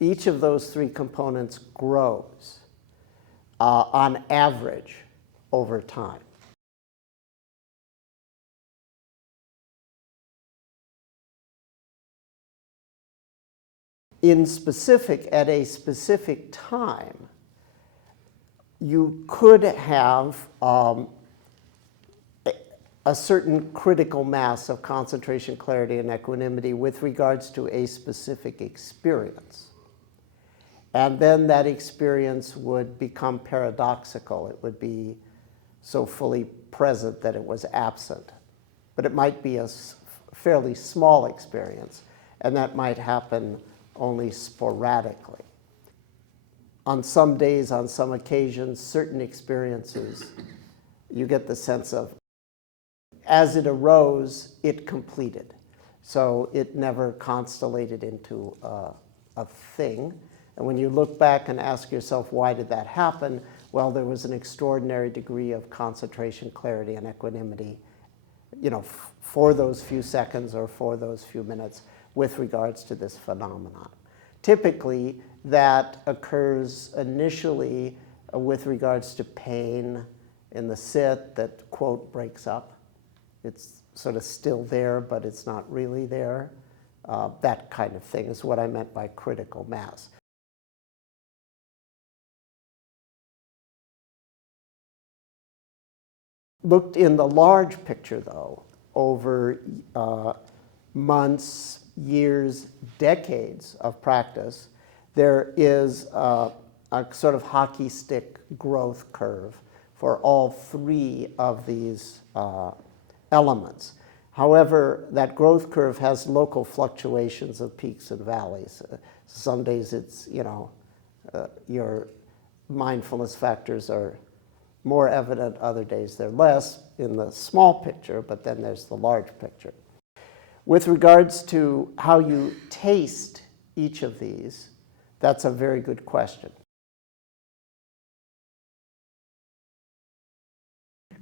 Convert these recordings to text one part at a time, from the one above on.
each of those three components grows on average over time. In specific, at a specific time, you could have a certain critical mass of concentration, clarity, and equanimity with regards to a specific experience. And then that experience would become paradoxical. It would be so fully present that it was absent. But it might be a fairly small experience, and that might happen only sporadically. On some days, on some occasions, certain experiences, you get the sense of, as it arose, it completed. So it never constellated into a thing. And when you look back and ask yourself, why did that happen? Well, there was an extraordinary degree of concentration, clarity, and equanimity, for those few seconds or for those few minutes with regards to this phenomenon. Typically, that occurs initially with regards to pain in the sit that, quote, breaks up. It's sort of still there, but it's not really there. That kind of thing is what I meant by critical mass. Looked in the large picture, though, over months, years, decades of practice, there is a sort of hockey stick growth curve for all three of these elements. However, that growth curve has local fluctuations of peaks and valleys. Some days it's, your mindfulness factors are more evident, other days they're less in the small picture, but then there's the large picture. With regards to how you taste each of these, that's a very good question.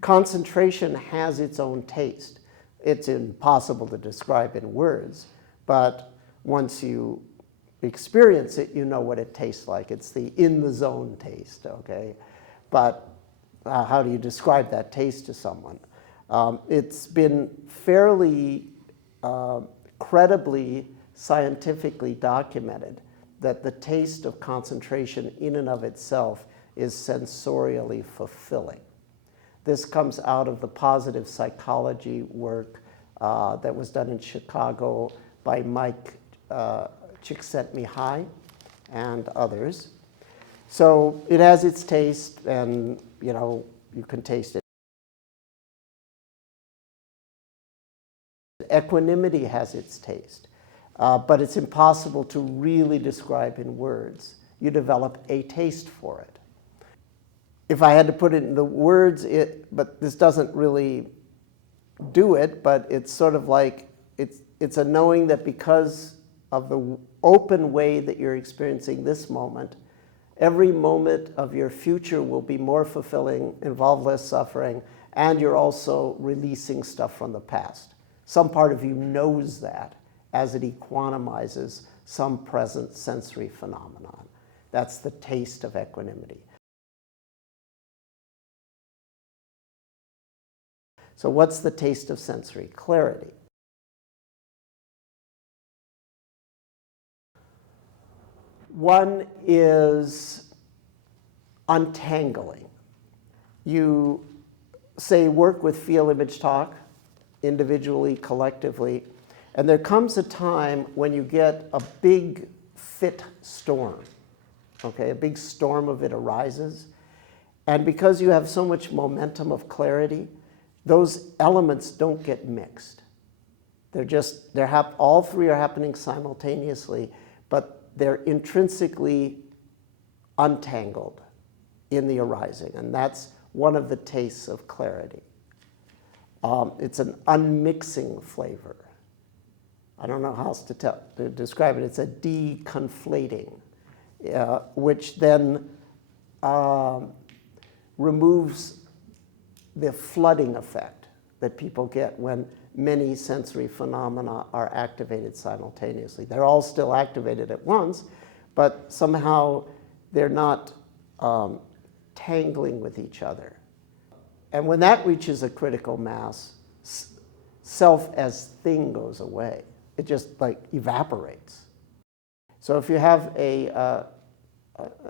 Concentration has its own taste. It's impossible to describe in words, but once you experience it, you know what it tastes like. It's the in-the-zone taste, okay? But how do you describe that taste to someone? It's been fairly credibly, scientifically documented that the taste of concentration in and of itself is sensorially fulfilling. This comes out of the positive psychology work that was done in Chicago by Mike Csikszentmihalyi and others. So it has its taste, and you can taste it. Equanimity has its taste, but it's impossible to really describe in words. You develop a taste for it. If I had to put it in the words, but this doesn't really do it, but it's sort of like, it's a knowing that because of the open way that you're experiencing this moment, every moment of your future will be more fulfilling, involve less suffering, and you're also releasing stuff from the past. Some part of you knows that as it equanimizes some present sensory phenomenon. That's the taste of equanimity. So what's the taste of sensory clarity? One is untangling. You, say, work with feel, image, talk, individually, collectively, and there comes a time when you get a big fit storm, okay? A big storm of it arises, and because you have so much momentum of clarity, those elements don't get mixed. All three are happening simultaneously, but they're intrinsically untangled in the arising, and that's one of the tastes of clarity. It's an unmixing flavor. I don't know how else to describe it. It's a deconflating, which then removes the flooding effect that people get when many sensory phenomena are activated simultaneously. They're all still activated at once, but somehow they're not tangling with each other. And when that reaches a critical mass, self as thing goes away. It just like evaporates. So if you have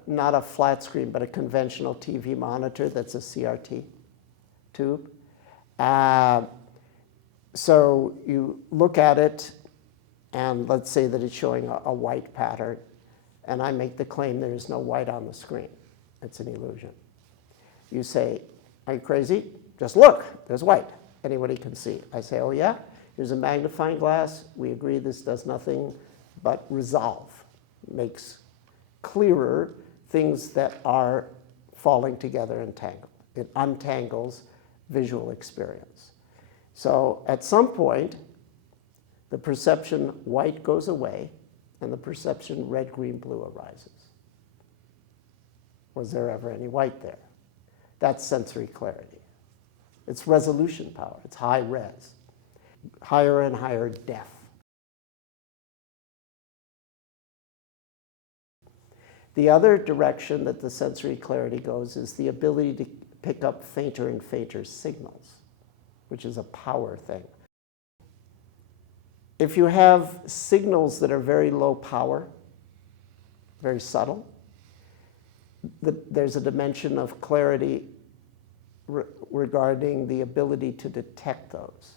not a flat screen, but a conventional TV monitor that's a CRT tube, so you look at it, and let's say that it's showing a white pattern, and I make the claim there is no white on the screen. It's an illusion. You say, are you crazy? Just look, there's white. Anybody can see. I say, oh yeah, here's a magnifying glass. We agree this does nothing but resolve, makes clearer things that are falling together and tangled. It untangles visual experience. So at some point, the perception white goes away, and the perception red, green, blue arises. Was there ever any white there? That's sensory clarity. It's resolution power. It's high res, higher and higher def. The other direction that the sensory clarity goes is the ability to pick up fainter and fainter signals, which is a power thing. If you have signals that are very low power, very subtle, there's a dimension of clarity regarding the ability to detect those.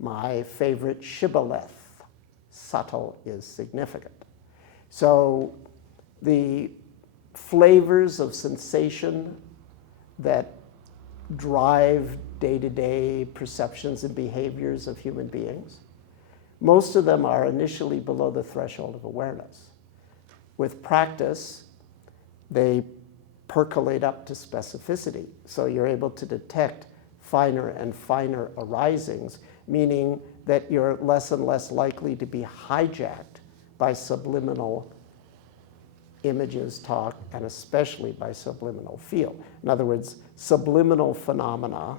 My favorite shibboleth, subtle is significant. So the flavors of sensation that drive day-to-day perceptions and behaviors of human beings, most of them are initially below the threshold of awareness. With practice, they percolate up to specificity. So you're able to detect finer and finer arisings, meaning that you're less and less likely to be hijacked by subliminal images, talk, and especially by subliminal feel. In other words, subliminal phenomena,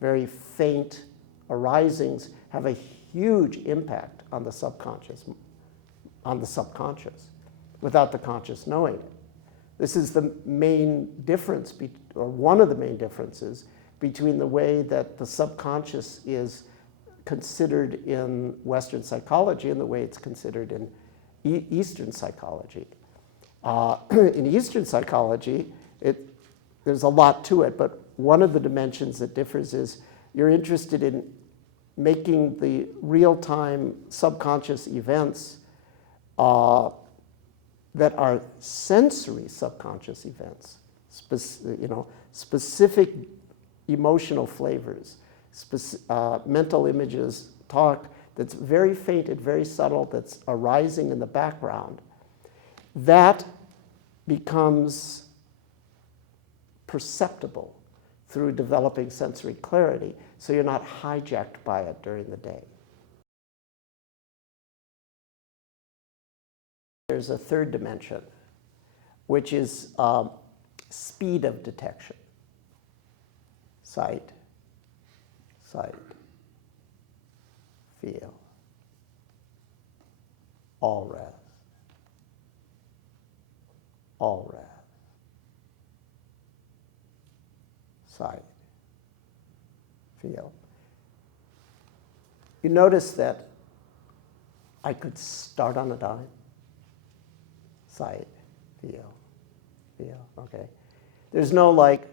very faint arisings, have a huge impact on the subconscious, without the conscious knowing it. This is the main difference, or one of the main differences, between the way that the subconscious is considered in Western psychology and the way it's considered in Eastern psychology. In Eastern psychology, there's a lot to it, but one of the dimensions that differs is you're interested in making the real-time subconscious events that are sensory subconscious events, specific emotional flavors, mental images, talk that's very faint and very subtle, that's arising in the background. That becomes perceptible through developing sensory clarity, so you're not hijacked by it during the day. There's a third dimension, which is speed of detection. Sight, feel, all rest, sight, feel. You notice that I could start on a dime. Sight, feel, okay. There's no like,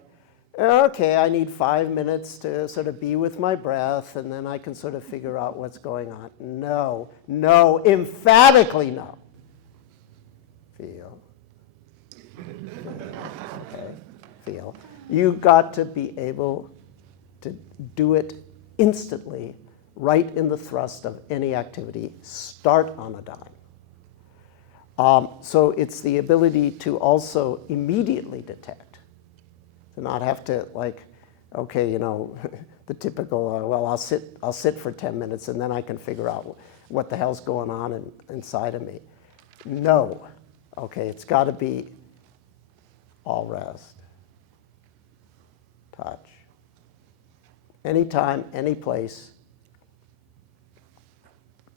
okay, I need 5 minutes to sort of be with my breath, and then I can sort of figure out what's going on. No, emphatically no. Feel. Okay, feel. You've got to be able to do it instantly, right in the thrust of any activity. Start on a dime. So it's the ability to also immediately detect, to not have to like, okay, the typical, well, I'll sit for 10 minutes and then I can figure out what the hell's going on inside of me. No, okay, it's got to be all rest, touch, anytime, any place,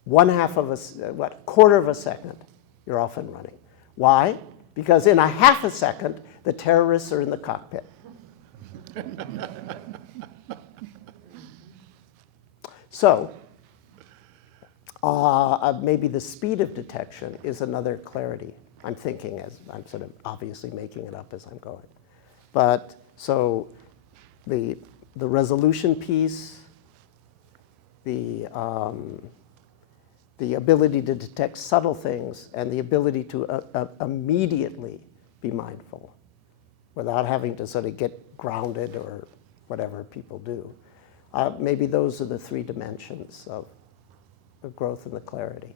quarter of a second. You're off and running. Why? Because in a half a second, the terrorists are in the cockpit. So, maybe the speed of detection is another clarity. I'm thinking as I'm sort of obviously making it up as I'm going. But so the resolution piece, the ability to detect subtle things, and the ability to immediately be mindful without having to sort of get grounded or whatever people do. Maybe those are the three dimensions of growth and the clarity.